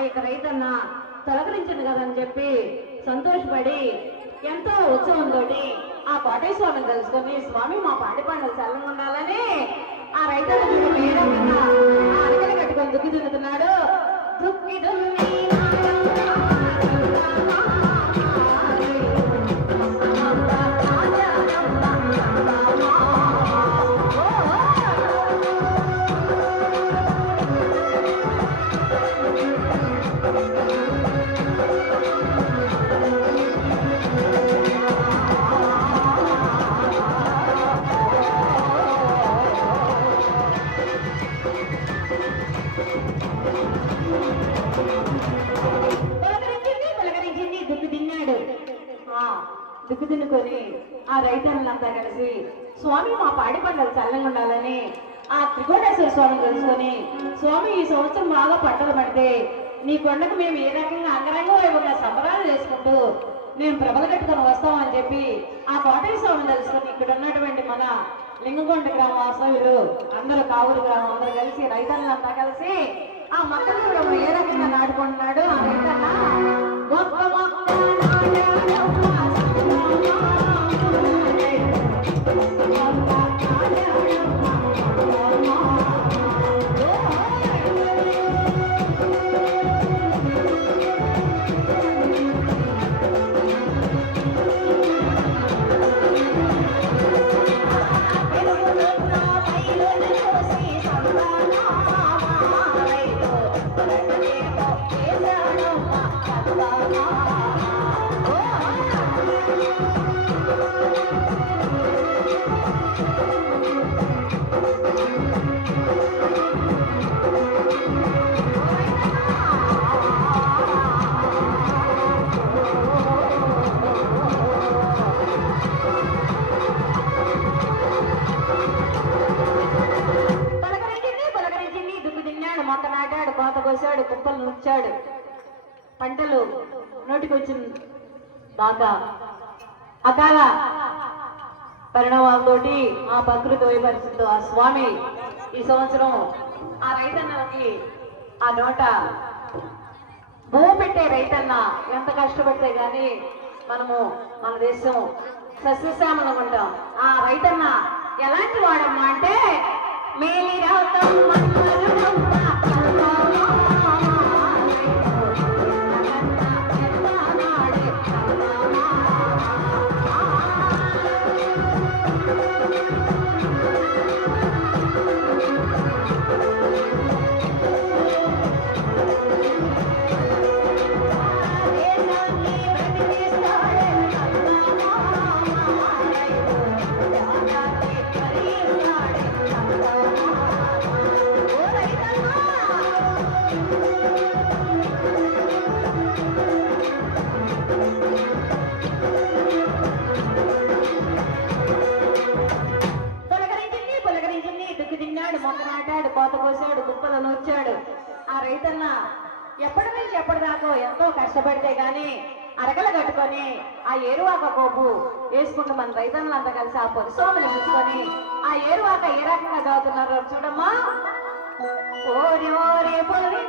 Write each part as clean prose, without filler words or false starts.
యొక్క రైతన్న తొలకరించింది కదని చెప్పి సంతోషపడి ఎంతో ఉత్సవంతో ఆ కోటయ్య స్వామిని తెలుసుకొని స్వామి మా పాడి పంటలు చల్లంగా ఉండాలని ఆ రైతన్న అరకలు కట్టుకొని దుక్కి దున్నుతున్నాడు. దుక్కి దున్ని దుక్కు తిన్నుకొని ఆ రైతన్నులంతా కలిసి స్వామి మా పాడి పంటలు చల్లంగా ఉండాలని ఆ త్రికోటేశ్వర స్వామిని తెలుసుకొని స్వామి ఈ సంవత్సరం బాగా పంటలు పడితే నీ కొండకు మేము ఏ రకంగా అంగరంగ వైభవంగా సంబరాలు చేసుకుంటూ మేము ప్రభలు కట్టుకొని వస్తామని చెప్పి ఆ కోటయ్య స్వామిని తెలుసుకొని ఇక్కడ ఉన్నటువంటి మన లింగకొండ గ్రామ వాసవులు అందరూ కావురు గ్రామం అందరూ కలిసి రైతన్నులంతా కలిసి ఆ మొక్కలు కూడా ఏ రకంగా నాటుకుంటున్నాడు ఆ రైతన్న కోసాడు కుప్పలు నూర్చాడు పంటలు నోటికి వచ్చిన దాకా అకాల పరిణామాలతో ఆ ప్రకృతి వైపరిస్థితితో ఆ స్వామి ఈ సంవత్సరం ఆ రైతన్నలకి ఆ నోట భూమి పెట్టే రైతన్న ఎంత కష్టపడితే గాని మనము మన దేశం సస్యశ్యామలం ఉంటాం. ఆ రైతన్న ఎలాంటి వాడమ్మా అంటే మేలి రావటం కోత కోసాడు కుప్పలు నూర్చాడు. ఆ రైతన్న ఎప్పటి నుంచి ఎప్పటిదాకో ఎంతో కష్టపడితే గాని అరకలు కట్టుకొని ఆ ఏరువాక కోపు వేసుకుంటూ మన రైతన్నులంతా కలిసి ఆ పొలిసోములు చూసుకొని ఆ ఏరువాక ఏ రకంగా చదువుతున్నారో చూడమ్మా. ఓరి ఓరి పొలి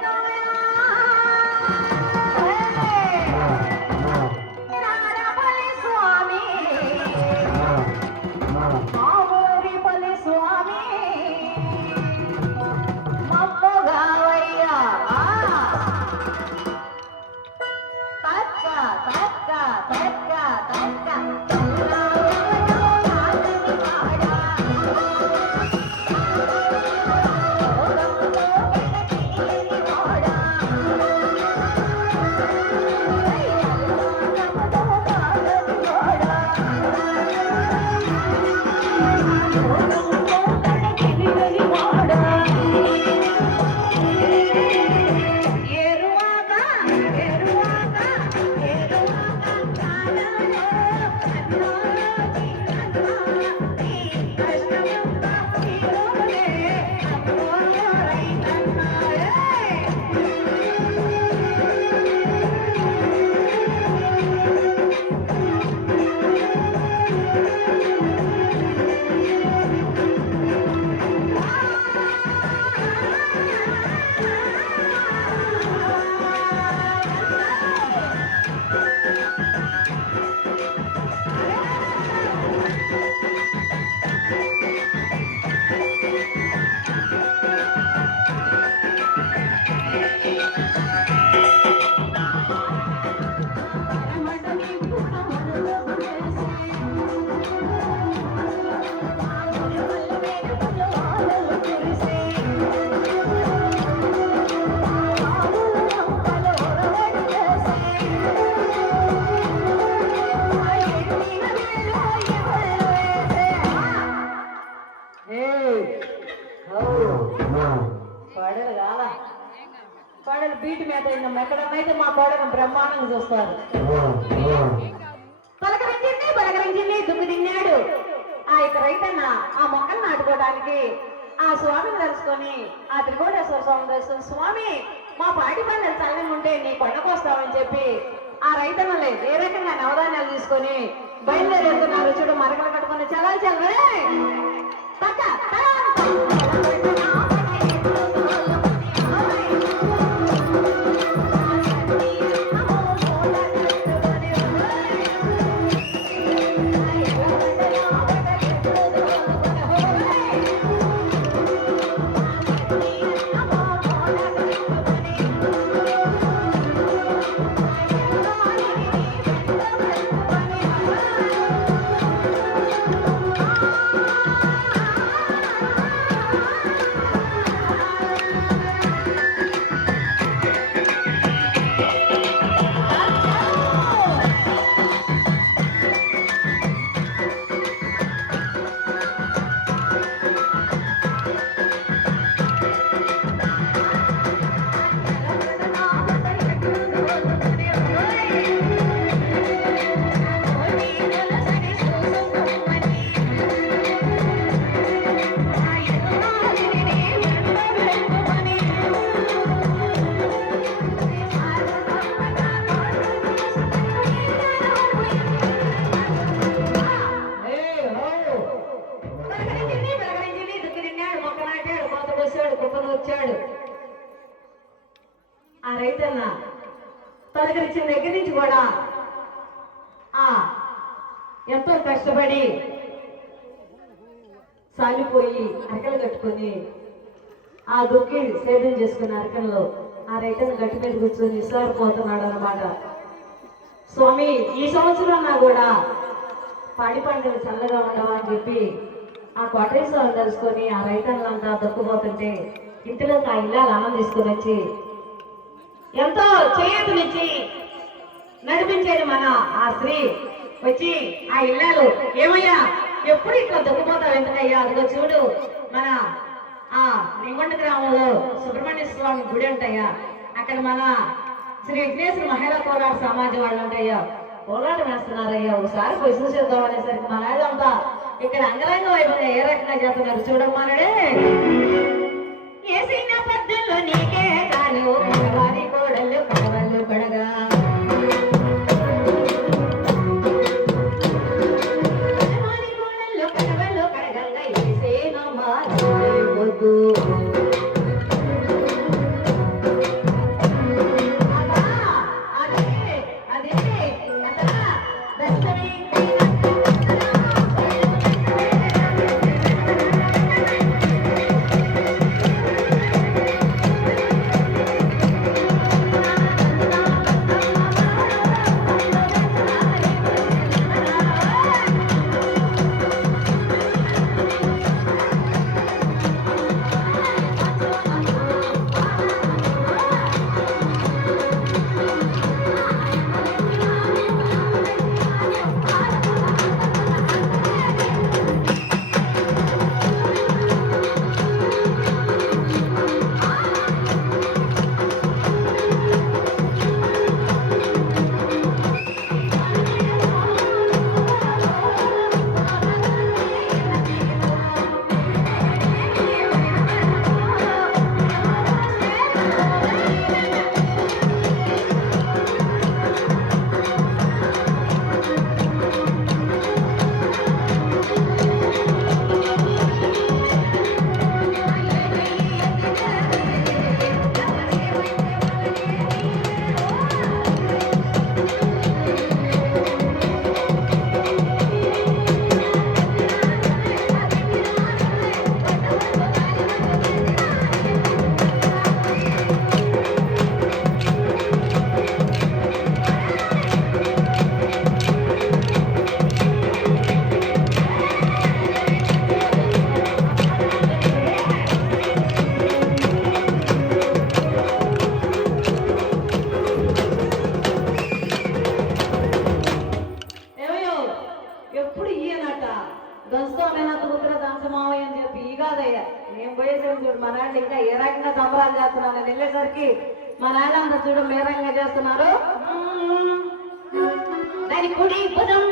కోడలు బీటి మీద అయిందమ్మా. ఎక్కడన్నైతే మా కోడలు బ్రహ్మాండంగా చూస్తారు. పలకరించింది దుమ్ము తిన్నాడు. ఆ ఇక రైతన్న ఆ మొక్కలు నాటుకోవడానికి ఆ స్వామిని తెలుసుకొని ఆ త్రికోటేశ్వర స్వామిని తెలుసుకొని, స్వామి మా పాడి పంటలు చల్లంగా ఉంటే నీ కొండకొస్తామని చెప్పి ఆ రైతన్నలే ఏ రకంగా నవధాన్యాలు తీసుకొని బయలుదేరుతున్నారు. చూడు మరకలు కట్టుకొని చల్లాలి చల్లరే వచ్చాడు. ఆ రైతన్న పలకరించిన దగ్గర నుంచి కూడా ఎంతో కష్టపడి సాలిపోయి అరకలు కట్టుకొని ఆ దుక్కి సేద్యం చేసుకున్న అరకల్లో ఆ రైతన్న గట్టి మీద కూర్చొని నిస్సారిపోతున్నాడు అనమాట. స్వామి ఈ సంవత్సరం నా కూడా పాడి పంటలు చల్లగా ఉండవా అని చెప్పి ఆ కోటేశ్వరం తెలుసుకొని ఆ రైతన్నంతా దొక్కుపోతుంటే ఇంటిలోకి ఆ ఇల్లాలు అన్నం తీసుకుని వచ్చి ఎంతో చేతునిచ్చి నడిపించేది మన ఆ స్త్రీ వచ్చి ఆ ఇల్లాలు, ఏమయ్యా ఎప్పుడు ఇట్లా దొక్కుపోతావు ఎందుకయ్యా, అదిగో చూడు మన ఆ నింగొండ గ్రామంలో సుబ్రహ్మణ్య స్వామి గుడి ఉంటాయా, అక్కడ మన శ్రీ విఘ్నేశ్వర మహిళా పోరాట సమాజం వాళ్ళు ఉంటాయా పోరాటం వేస్తున్నారయ్యా, ఒకసారి పోయి చూసేద్దాం అనేసరికి మన అంతా ఇక్కడ అంగరంగ వైభవంగా ఏ రకంగా చేస్తున్నారు చూడమ్మానడే. ఏసిన పద్ధతుల్లో నీకే కానీ వారి కోడళ్ళు కడవళ్ళు కడగా కడవళ్ళు కడగంగా ఏసేనమ్మా వద్దు మేళాలు చేస్తున్నాను. నేను వెళ్ళేసరికి మా నాయనంతా చూడు మేరంగా చేస్తున్నారు. దాని కుడి భుజం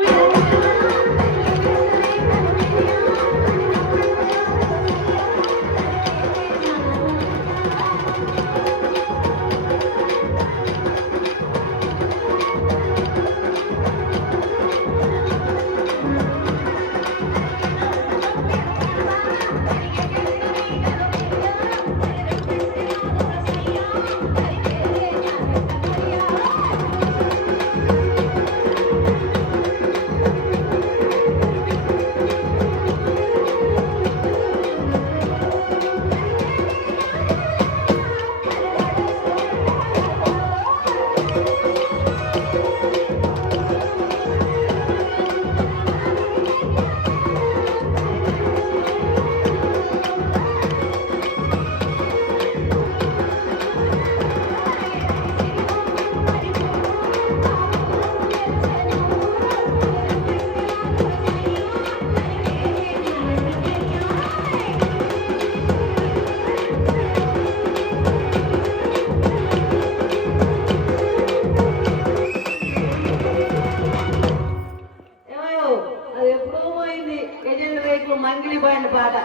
మంగిలి బాండి పాట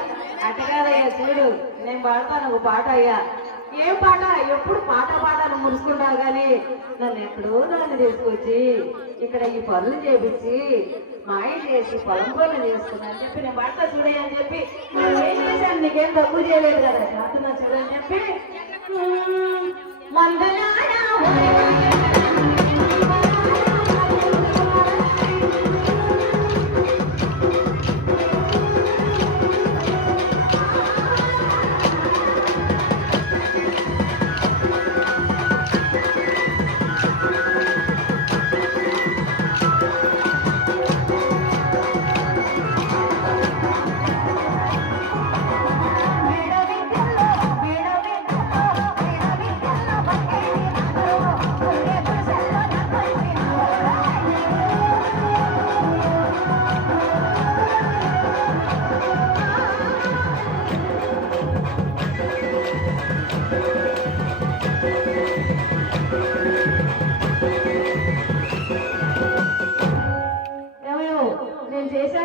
అట్టగాదయ్యా చూడు. నేను పాడతాను ఒక పాట అయ్యా. ఏం పాట? ఎప్పుడు పాటలు మురుసుకుంటావు కానీ నన్ను ఎక్కడో దాన్ని తీసుకొచ్చి ఇక్కడ ఈ పనులు చేపించి మాయ చేసి పొలం పనులు చేసుకున్నా అని చెప్పి నేను పాడతా చూడయ్యా అని చెప్పి ఏం చేశాను, నీకేం తక్కువ చేయలేదు కదా చేస్తున్నా చూడని చెప్పి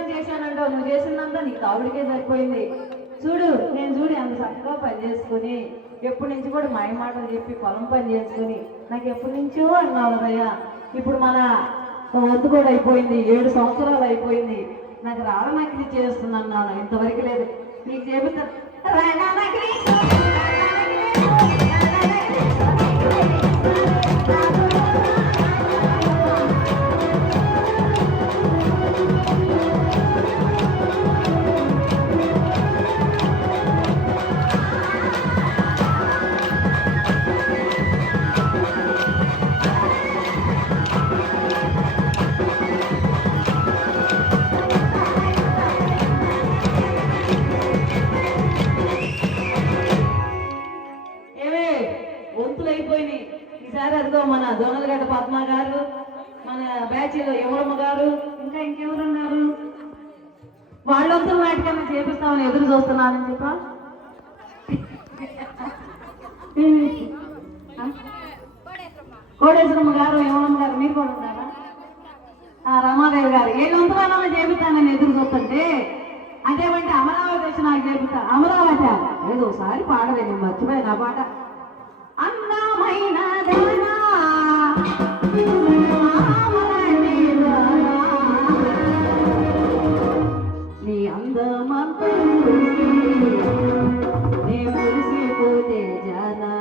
చేశానంటావు. నువ్వు చేసిందంతా నీకు ఆవిడకే సరిపోయింది. చూడు అంత చక్కగా పని చేసుకుని ఎప్పటి నుంచి కూడా మాయ మాటలు చెప్పి పొలం పని చేసుకుని నాకు ఎప్పటి నుంచో అన్నావు కదయ్యా. ఇప్పుడు మన వద్దు కూడా అయిపోయింది, 7 సంవత్సరాలు అయిపోయింది. నాకు రావణగిరి చేస్తున్నాను, ఇంతవరకు లేదు. నీకు చెబుతా అయిపోయినాయి. ఈసారి అదిగో మన దొనలగడ్డ పద్మ గారు, మన బ్యాచ్లో యమలమ్మ గారు, ఇంకా ఇంకెవరున్నారు, వాళ్ళంతా నాటికన్నా చేపిస్తామని ఎదురు చూస్తున్నానని చెప్ప కోడేశ్వరమ్మ గారు, యమలమ్మ గారు మీరు కూడా ఉన్నారా? రమాదేవి గారు వీళ్ళంతా చేపిస్తానని ఎదురు చూస్తుంటే అదేమంటే అమరావతి వచ్చి నాకు చేపిస్తా. అమరావతి ఏదో ఒకసారి పాడవే, నేను మర్చిపోయాను ఆ పాట. అందమైన నీ అందమంత నీ మురిసిపోతే జానా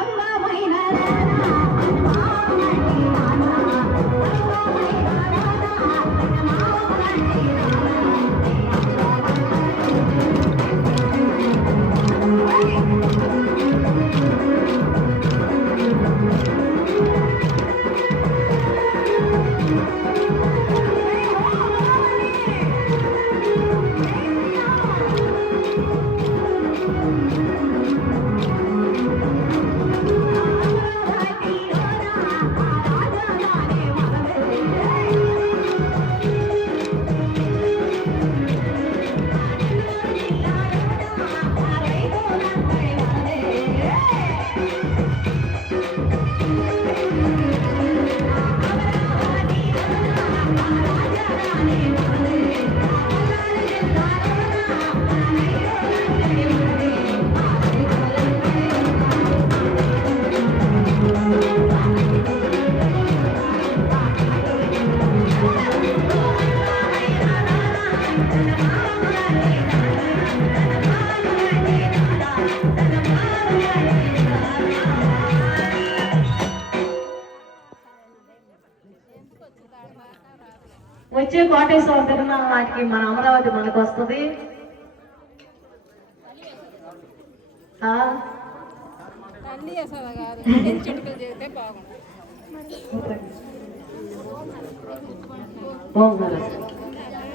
అందమైన వచ్చే కోటేశ్వర తిరునాళ్ళ నాటికి మన అమరావతి మనకు వస్తుంది. ఓం నమః